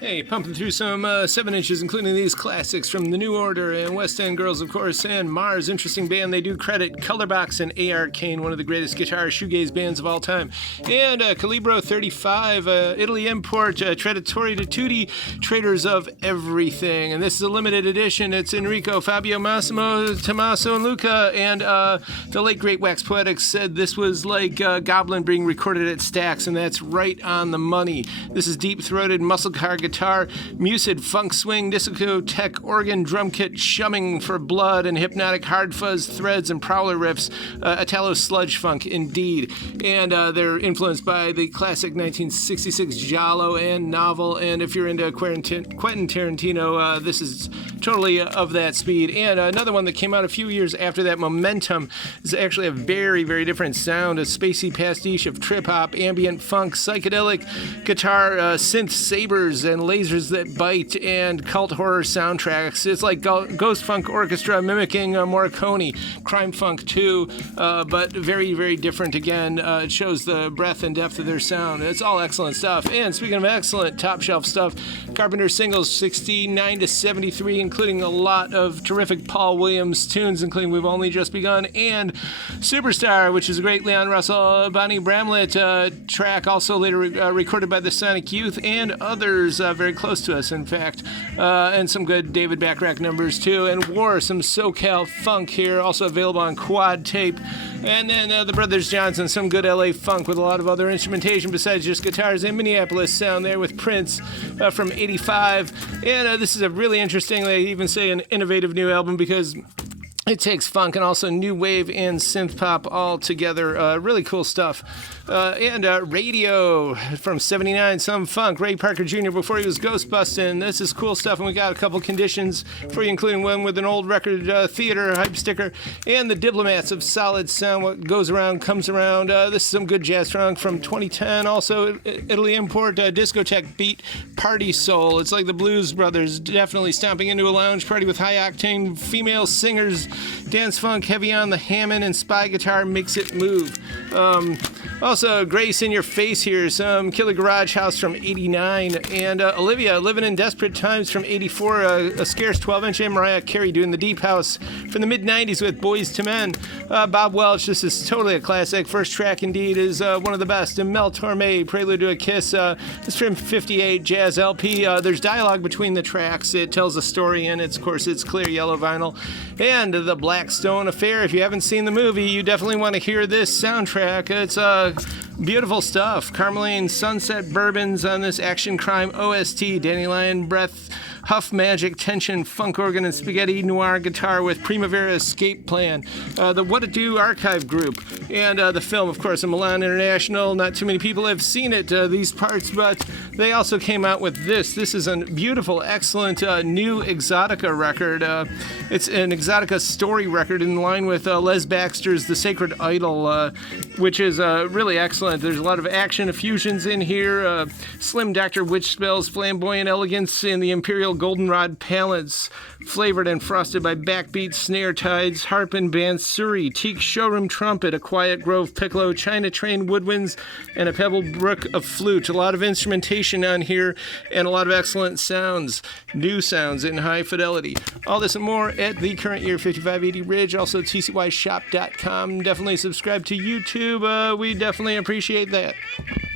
Hey, pumping through some 7 inches, including these classics from The New Order and West End Girls, of course, and Mars. Interesting band. They do credit Colorbox and A.R. Kane, one of the greatest guitar shoegaze bands of all time. And Calibro 35, Italy import, Traditori to Tutti, traders of everything. And this is a limited edition. It's Enrico, Fabio, Massimo, Tommaso, and Luca. And the late great Wax Poetics said this was like Goblin being recorded at Stax, and that's right on the money. This is deep-throated muscle car guitar, mucid funk swing, discotheque organ, drum kit, shumming for blood, and hypnotic hard fuzz threads and prowler riffs. Italo sludge funk, indeed. And they're influenced by the classic 1966 giallo and novel. And if you're into Quentin Tarantino, this is totally of that speed. And another one that came out a few years after that, Momentum, is actually a very, very different sound. A spacey pastiche of trip hop, ambient funk, psychedelic guitar, synth sabers, and lasers that bite, and cult horror soundtracks. It's like Ghost Funk Orchestra mimicking Morricone, Crime Funk too, but very, very different again. It shows the breadth and depth of their sound. It's all excellent stuff. And speaking of excellent top shelf stuff, Carpenter singles 69 to 73, including a lot of terrific Paul Williams tunes, including We've Only Just Begun and Superstar, which is a great Leon Russell, Bonnie Bramlett track, also later recorded by the Sonic Youth and others very close to us, in fact, and some good David Backrack numbers too, and War, some SoCal funk here, also available on quad tape. And then the Brothers Johnson, some good LA funk with a lot of other instrumentation besides just guitars, and Minneapolis sound there with Prince from 85. And this is a really interesting, they even say an innovative new album, because it takes funk and also new wave and synth pop all together. Really cool stuff. And Radio from 79, some funk. Ray Parker Jr. before he was Ghostbustin'. This is cool stuff. And we got a couple conditions for you, including one with an old record theater hype sticker. And the Diplomats of solid sound. What goes around comes around. This is some good jazz funk from 2010. Also, Italy import, discotheque beat, party soul. It's like the Blues Brothers definitely stomping into a lounge party with high octane female singers. Dance funk, heavy on the Hammond and Spy guitar makes it move. Also, Grace in Your Face here, some Killer Garage House from 89, and Olivia, Living in Desperate Times from 84, a scarce 12-inch, and Mariah Carey doing the Deep House from the mid-90s with Boys to Men. Bob Welch, this is totally a classic. First track, indeed, is one of the best. And Mel Torme, Prelude to a Kiss, this from 58, Jazz LP. There's dialogue between the tracks. It tells a story, and of course, it's clear yellow vinyl. And The Blackstone Affair. If you haven't seen the movie, you definitely want to hear this soundtrack. It's beautiful stuff. Carmeline Sunset Bourbons on this action crime OST. Danny Lyon, Breath, Huff Magic, Tension, Funk Organ, and Spaghetti Noir guitar with Primavera Escape Plan. The What It Do Archive Group. And the film, of course, in Milan International. Not too many people have seen it, these parts, but they also came out with this. This is a beautiful, excellent new Exotica record. It's an Exotica story record in line with Les Baxter's The Sacred Idol, which is really excellent. There's a lot of action fusions in here. Slim Dr. Witch Spells, flamboyant elegance in the Imperial Goldenrod palettes, flavored and frosted by backbeat snare tides, harp and bansuri, teak showroom trumpet, a quiet grove piccolo, China train woodwinds, and a pebble brook of flute. A lot of instrumentation on here and a lot of excellent sounds, new sounds in high fidelity. All this and more at the current year 5580 Ridge, also tcyshop.com. Definitely subscribe to YouTube. We definitely appreciate that.